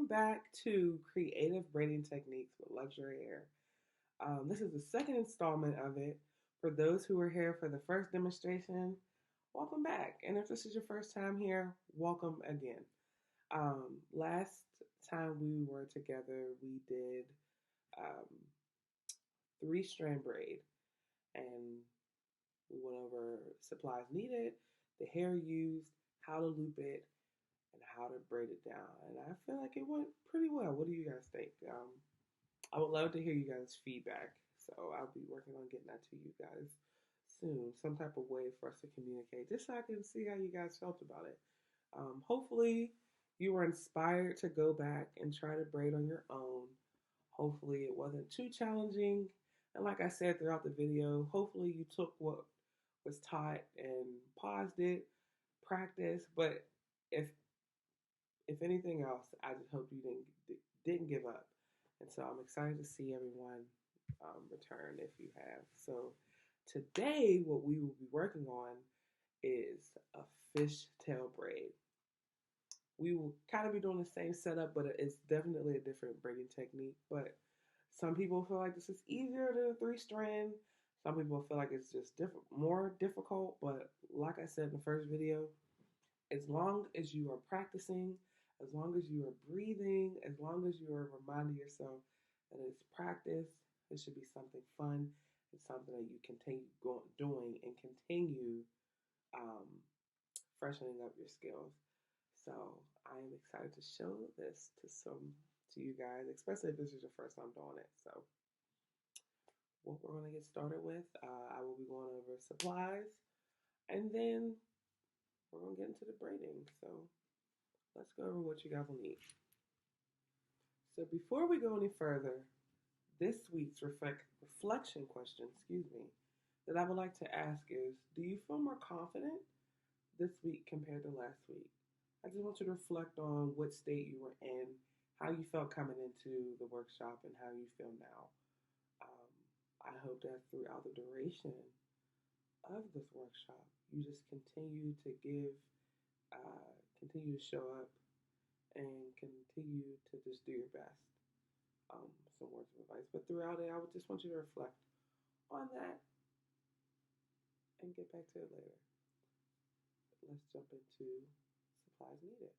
Welcome back to Creative Braiding Techniques with Luxury Hair. This is the second installment of it. For those who were here for the first demonstration, welcome back. And if this is your first time here, welcome again. Last time we were together, we did um, three strand braid, and we went over supplies needed, the hair used, how to loop it, and how to braid it down. And I feel like it went pretty well. What do you guys think? I would love to hear you guys' feedback. So I'll be working on getting that to you guys soon. Some type of way for us to communicate, just so I can see how you guys felt about it. Hopefully, you were inspired to go back and try to braid on your own. Hopefully, it wasn't too challenging. And like I said throughout the video, hopefully you took what was taught and paused it, practiced. But if if anything else, I just hope you didn't give up. And so I'm excited to see everyone return if you have. So today, what we will be working on is a fishtail braid. We will kind of be doing the same setup, but it's definitely a different braiding technique. But some people feel like this is easier than a three strand. Some people feel like it's just more difficult. But like I said in the first video, as long as you are practicing, as long as you are breathing, as long as you are reminding yourself that it's practice, it should be something fun. It's something that you continue doing and continue um, freshening up your skills. So I am excited to show this to you guys, especially if this is your first time doing it. So what we're going to get started with, I will be going over supplies, and then we're going to get into the braiding. So let's go over what you guys will need. So before we go any further, this week's reflection question, that I would like to ask is, do you feel more confident this week compared to last week? I just want you to reflect on what state you were in, how you felt coming into the workshop, and how you feel now. I hope that throughout the duration of this workshop, you just continue to continue to show up, and continue to just do your best. Some words of advice. But throughout it, I would just want you to reflect on that and get back to it later. Let's jump into supplies needed.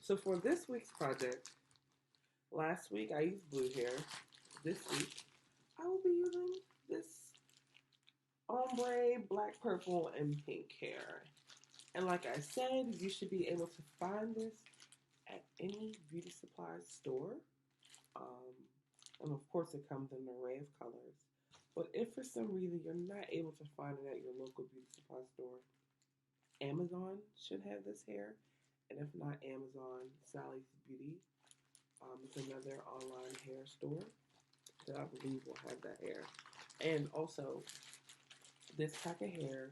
So for this week's project, last week I used blue hair. This week I will be using this ombre, black, purple, and pink hair. And like I said, you should be able to find this at any beauty supply store. And of course, it comes in an array of colors. But if for some reason you're not able to find it at your local beauty supply store, Amazon should have this hair. And if not Amazon, Sally's Beauty. It's another online hair store that I believe will have that hair. And also, this pack of hair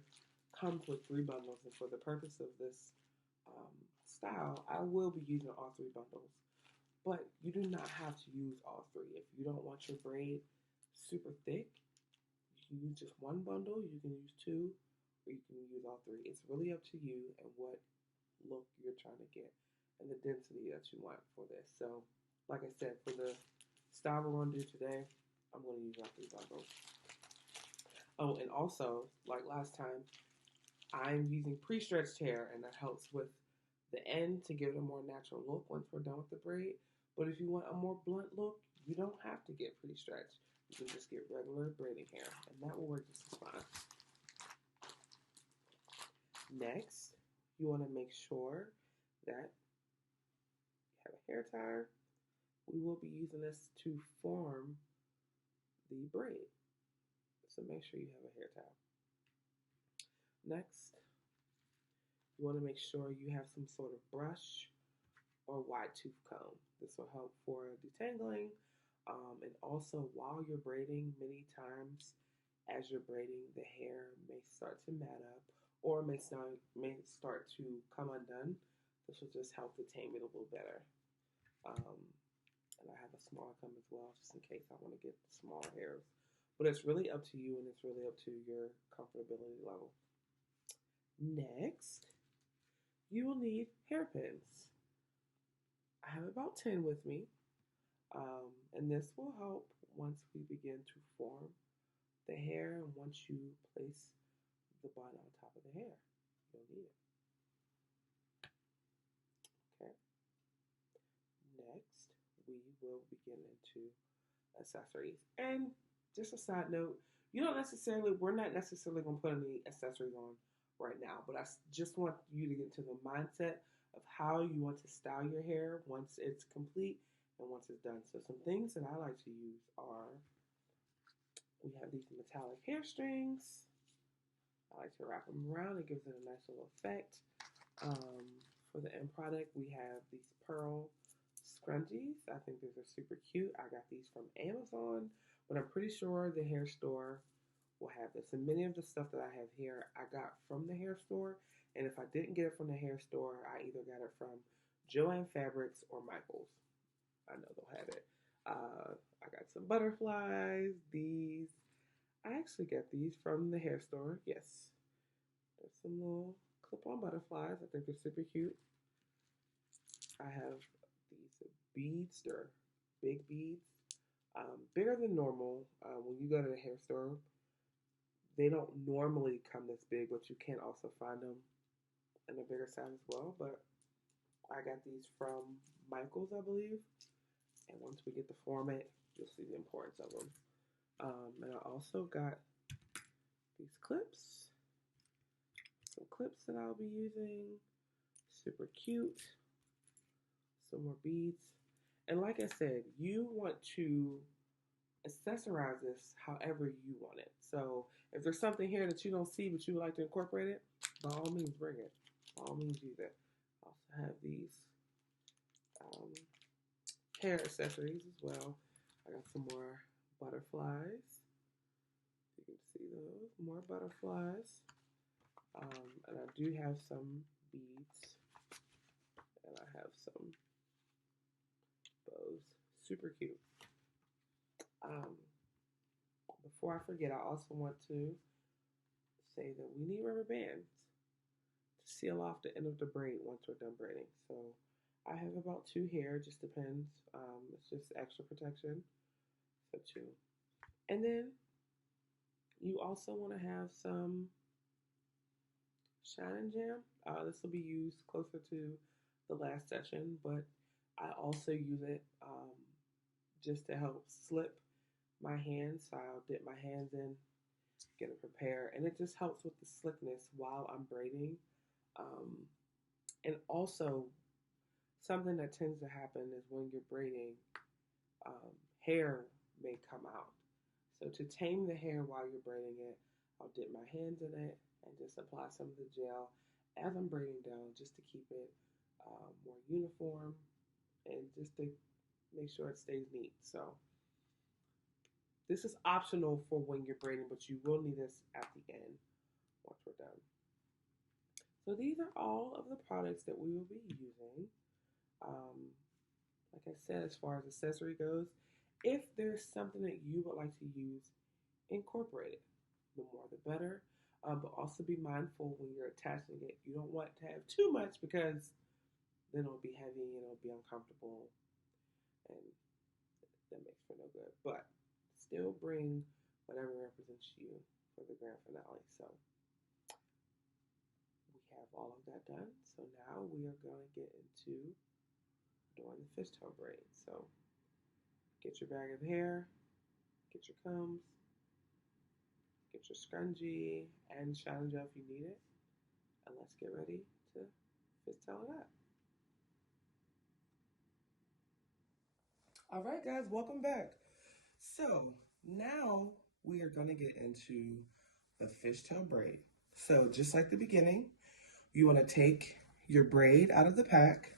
comes with 3 bundles. And for the purpose of this style, I will be using all 3 bundles. But you do not have to use all 3. If you don't want your braid super thick, you can use just 1 bundle, you can use 2, or you can use all 3. It's really up to you and what look you're trying to get and the density that you want for this. So, like I said, for the style we're going to do today, I'm going to use all 3 bundles. Oh, and also, like last time, I'm using pre-stretched hair, and that helps with the end to give it a more natural look once we're done with the braid. But if you want a more blunt look, you don't have to get pre-stretched. You can just get regular braiding hair, and that will work just as fine. Next, you want to make sure that you have a hair tire. We will be using this to form the braid. So make sure you have a hair towel. Next, you want to make sure you have some sort of brush or wide tooth comb. This will help for detangling. And also, while you're braiding, many times as you're braiding, the hair may start to mat up or may start to come undone. This will just help to tame it a little better. And I have a smaller comb as well, just in case I want to get the smaller hairs but it's really up to you and it's really up to your comfortability level. Next, you will need hairpins. I have about 10 with me, and this will help once we begin to form the hair and once you place the bun on top of the hair. You'll need it. Okay. Next, we will begin into accessories. And just a side note, we're not necessarily going to put any accessories on right now, but I just want you to get into the mindset of how you want to style your hair once it's complete and once it's done. So some things that I like to use are, we have these metallic hair strings. I like to wrap them around. It gives it a nice little effect. For the end product, we have these pearl scrunchies. I think these are super cute. I got these from Amazon, but I'm pretty sure the hair store will have this. And many of the stuff that I have here, I got from the hair store. And if I didn't get it from the hair store, I either got it from Joann Fabrics or Michaels. I know they'll have it. I got some butterflies. These, I actually got these from the hair store. Yes. There's some little clip-on butterflies. I think they're super cute. I have these beads. They're big beads. Bigger than normal. When you go to the hair store, they don't normally come this big, but you can also find them in a bigger size as well. But I got these from Michaels, I believe. And once we get the format, you'll see the importance of them. And I also got these clips. Some clips that I'll be using. Super cute. Some more beads. And like I said, you want to accessorize this however you want it. So if there's something here that you don't see but you would like to incorporate it, by all means bring it. By all means use it. I also have these hair accessories as well. I got some more butterflies. You can see those. More butterflies. And I do have some beads. And I have some bows. Super cute. Before I forget, I also want to say that we need rubber bands to seal off the end of the braid once we're done braiding. So I have about 2 here, just depends. It's just extra protection. So 2. And then you also want to have some shine and jam. This will be used closer to the last session, but I also use it just to help slip my hands. So I'll dip my hands in, get it prepared, and it just helps with the slickness while I'm braiding. And also, something that tends to happen is when you're braiding, hair may come out. So to tame the hair while you're braiding it, I'll dip my hands in it and just apply some of the gel as I'm braiding down, just to keep it more uniform and just to make sure it stays neat. So this is optional for when you're braiding, but you will need this at the end once we're done. So these are all of the products that we will be using. Like I said, as far as accessory goes, if there's something that you would like to use, incorporate it. The more the better. But also be mindful when you're attaching it. You don't want to have too much because then it'll be heavy and it'll be uncomfortable, and that makes for no good. But still bring whatever represents you for the grand finale. So we have all of that done. So now we are going to get into doing the fishtail braid. So get your bag of hair, get your combs, get your scrunchie and shine gel if you need it, and let's get ready to fishtail it up. All right, guys, welcome back. So now we are going to get into the fishtail braid. So just like the beginning, you want to take your braid out of the pack.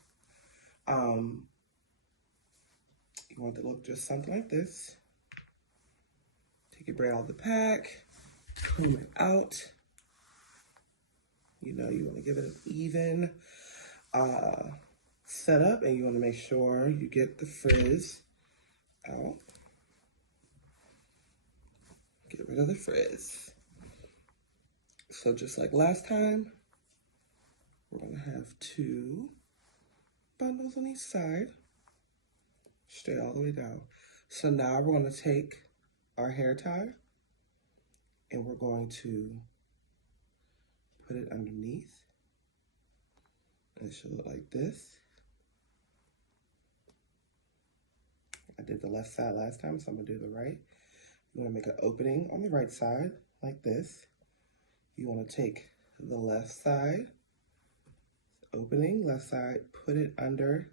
You want it to look just something like this. Take your braid out of the pack, comb it out. You want to give it an even setup, and you want to make sure you get the frizz out. rid of the frizz. So just like last time, we're gonna have 2 bundles on each side, straight all the way down. So now we're gonna take our hair tie and we're going to put it underneath. And it should look like this. I did the left side last time, so I'm gonna do the right. You wanna make an opening on the right side, like this. You wanna take the left side, opening, left side, put it under,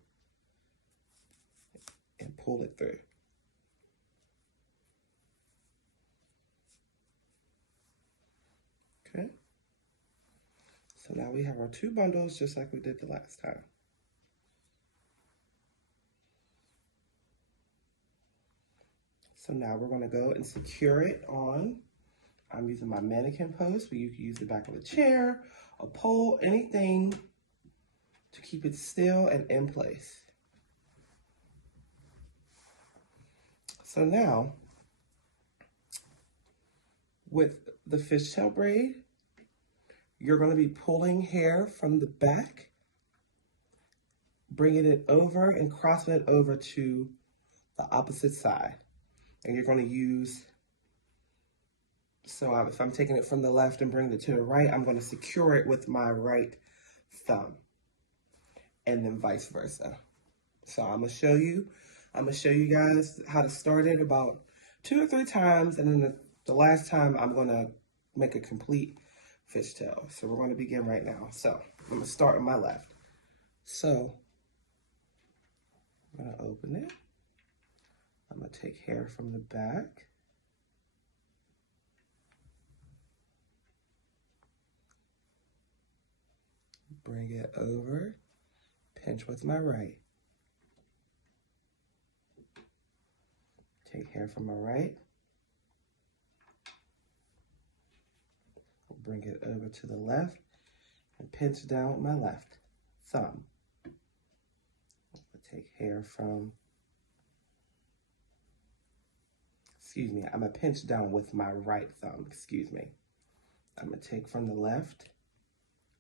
and pull it through. Okay. So now we have our 2 bundles just like we did the last time. So now we're gonna go and secure it on, I'm using my mannequin post, but you can use the back of a chair, a pole, anything to keep it still and in place. So now, with the fishtail braid, you're going to be pulling hair from the back, bringing it over and crossing it over to the opposite side. And you're going to use, so if I'm taking it from the left and bringing it to the right, I'm going to secure it with my right thumb, and then vice versa. So I'm going to show you guys how to start it about 2 or 3 times, and then the last time I'm going to make a complete fishtail. So we're going to begin right now. So I'm going to start on my left. So I'm going to open it. I'm going to take hair from the back. Bring it over, pinch with my right. Take hair from my right. Bring it over to the left and pinch down with my left thumb. Take hair from, I'm gonna pinch down with my right thumb, I'm gonna take from the left,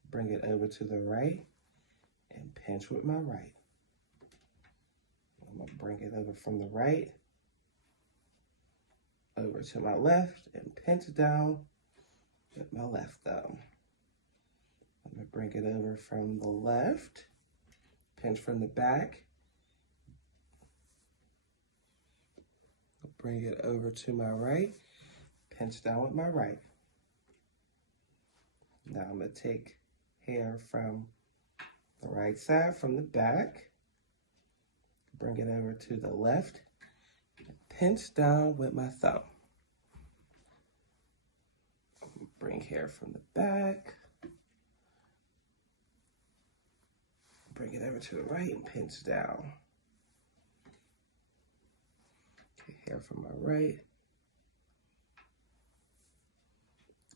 bring it over to the right, and pinch with my right. I'm gonna bring it over from the right, over to my left, and pinch down with my left thumb. I'm gonna bring it over from the left, pinch from the back, bring it over to my right, pinch down with my right. Now I'm gonna take hair from the right side, from the back, bring it over to the left, pinch down with my thumb. Bring hair from the back, bring it over to the right and pinch down. Take hair from my right,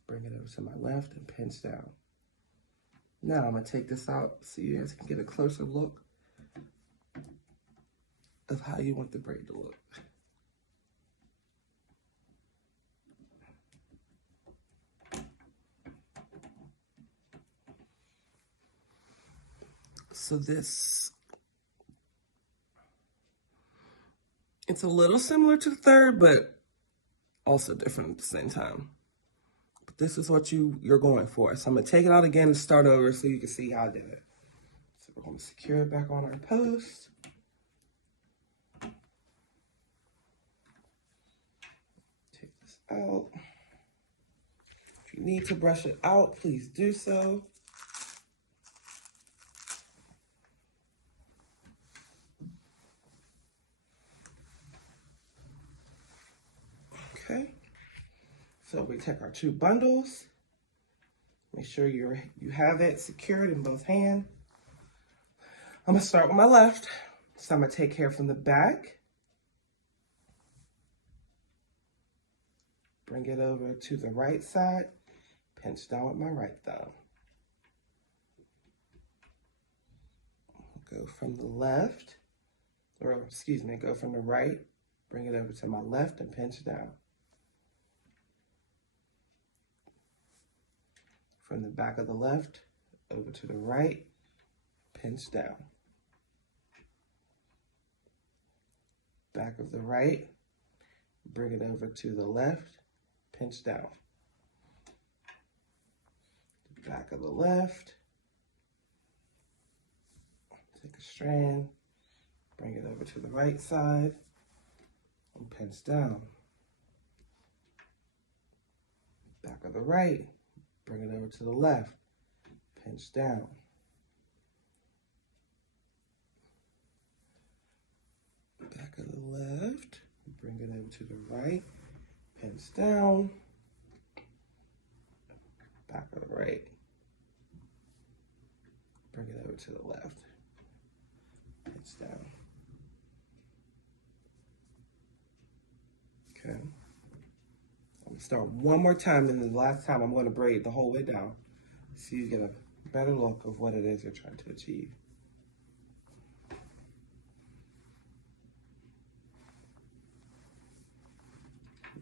bring it over to my left and pinch down. Now I'm gonna take this out so you guys can get a closer look of how you want the braid to look. So this, it's a little similar to the third, but also different at the same time. But this is what you're going for. So I'm gonna take it out again and start over so you can see how I did it. So we're gonna secure it back on our post. Take this out. If you need to brush it out, please do so. Okay, so we take our 2 bundles. Make sure you have it secured in both hands. I'm gonna start with my left. So I'm gonna take hair from the back. Bring it over to the right side. Pinch down with my right thumb. Go from the left, or go from the right. Bring it over to my left and pinch down. from the back of the left over to the right, pinch down. Back of the right, bring it over to the left, pinch down. Back of the left, take a strand, bring it over to the right side, and pinch down. Back of the right, bring it over to the left, pinch down. Back of the left, bring it over to the right, pinch down. Back of the right, bring it over to the left, pinch down. Okay. I'm going to start one more time, and the last time I'm going to braid the whole way down so you get a better look of what it is you're trying to achieve.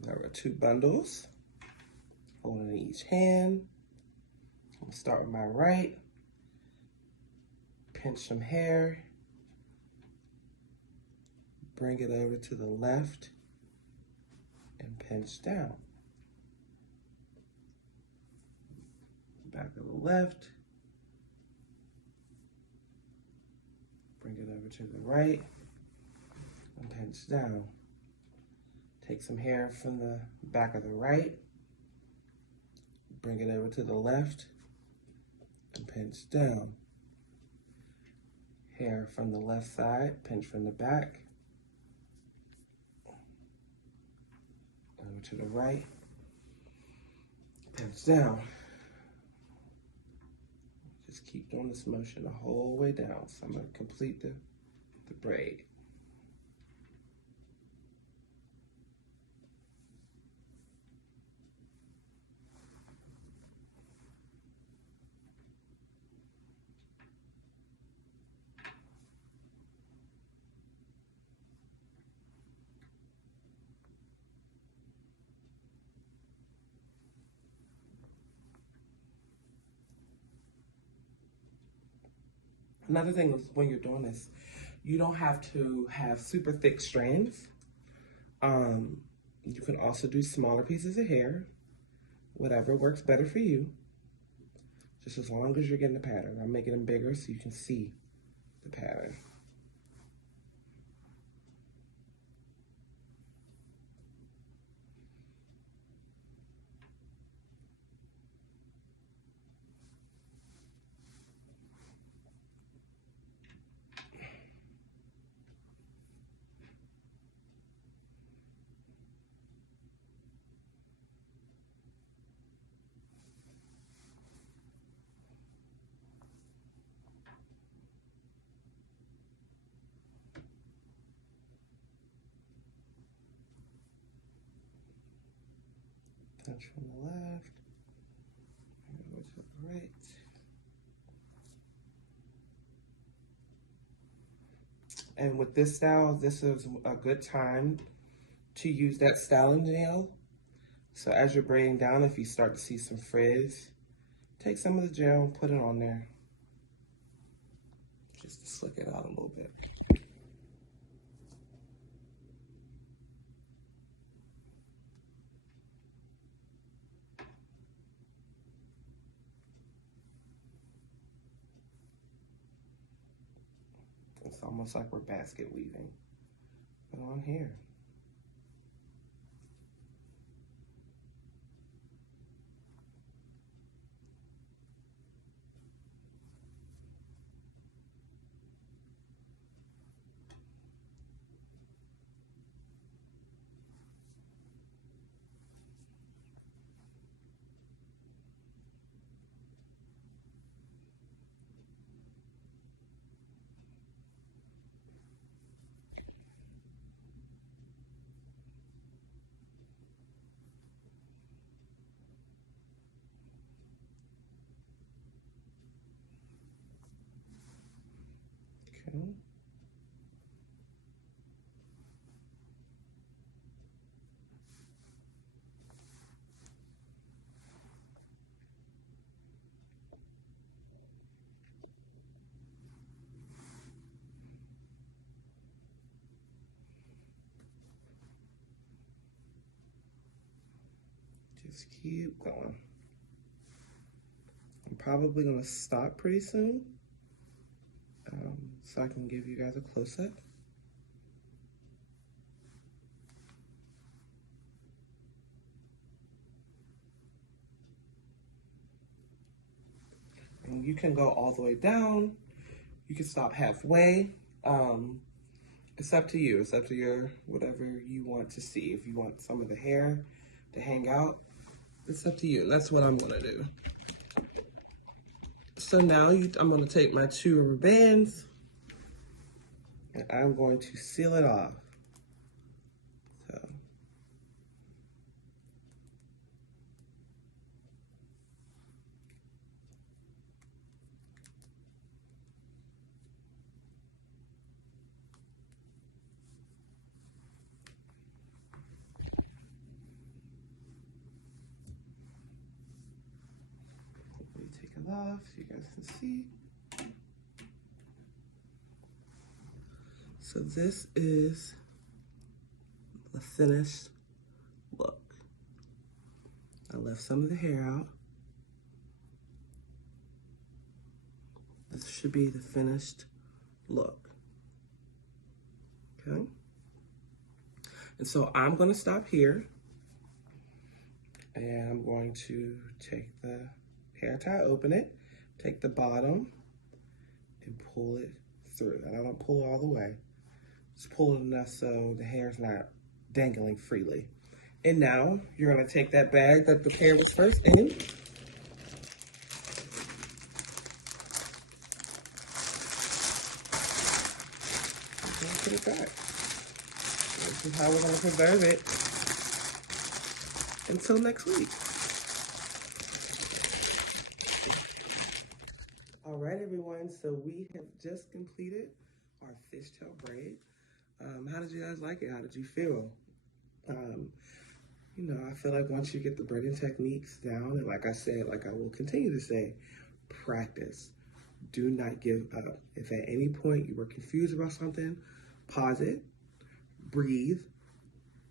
Now we've got 2 bundles, holding in each hand. I'm going to start with my right, pinch some hair, bring it over to the left, and pinch down. Back of the left, bring it over to the right, and pinch down. Take some hair from the back of the right, bring it over to the left, and pinch down. Hair from the left side, pinch from the back, over to the right, pinch down. Just keep doing this motion the whole way down. So I'm going to complete the braid. Another thing is when you're doing this, you don't have to have super thick strands. You can also do smaller pieces of hair, whatever works better for you, just as long as you're getting the pattern. I'm making them bigger so you can see the pattern. Touch from the left, go to the right. And with this style, this is a good time to use that styling gel. So as you're braiding down, if you start to see some frizz, take some of the gel and put it on there, just to slick it out a little bit. It's almost like we're basket weaving. Put it on here. Okay. Just keep going. I'm probably gonna stop pretty soon, so I can give you guys a close-up. And you can go all the way down. You can stop halfway. It's up to you. It's up to your whatever you want to see. If you want some of the hair to hang out, it's up to you. That's what I'm gonna do. So now I'm gonna take my 2 rubber bands and I'm going to seal it off. So. Let me take it off so you guys can see. So this is the finished look. I left some of the hair out. This should be the finished look. Okay? And so I'm gonna stop here and I'm going to take the hair tie, open it, take the bottom and pull it through. And I don't pull it all the way. Just pull it enough so the hair is not dangling freely. And now you're gonna take that bag that the hair was first in. And put it back. This is how we're gonna preserve it until next week. All right, everyone, so we have just completed our fishtail braid. How did you guys like it? How did you feel? You know, I feel like once you get the braiding techniques down, and like I said, like I will continue to say, practice. Do not give up. If at any point you were confused about something, pause it, breathe,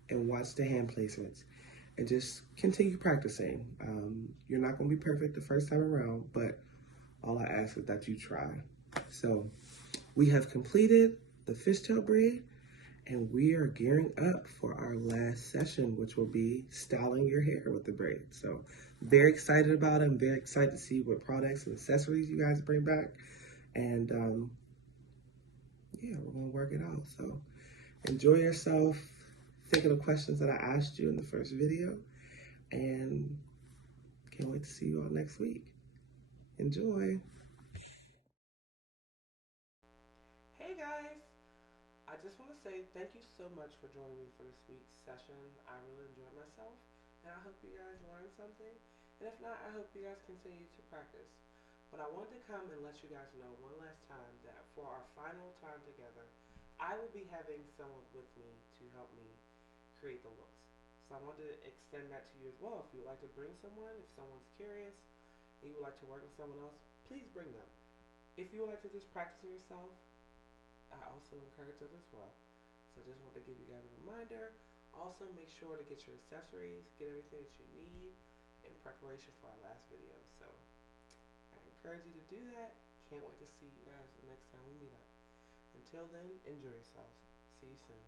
and watch the hand placements. And just continue practicing. You're not going to be perfect the first time around, but all I ask is that you try. So we have completed the fishtail braid, and we are gearing up for our last session, which will be styling your hair with the braid. So very excited about it. I'm very excited to see what products and accessories you guys bring back. And yeah, we're gonna work it out. So enjoy yourself. Think of the questions that I asked you in the first video, and can't wait to see you all next week. Enjoy. Hey guys, I just want to say thank you so much for joining me for this week's session. I really enjoyed myself, and I hope you guys learned something. And if not, I hope you guys continue to practice. But I wanted to come and let you guys know one last time that for our final time together, I will be having someone with me to help me create the looks. So I wanted to extend that to you as well. If you would like to bring someone, if someone's curious, and you would like to work with someone else, please bring them. If you would like to just practice on yourself, I also encourage that as well. So I just want to give you guys a reminder. Also, make sure to get your accessories, get everything that you need in preparation for our last video. So I encourage you to do that. Can't wait to see you guys the next time we meet up. Until then, enjoy yourselves. See you soon.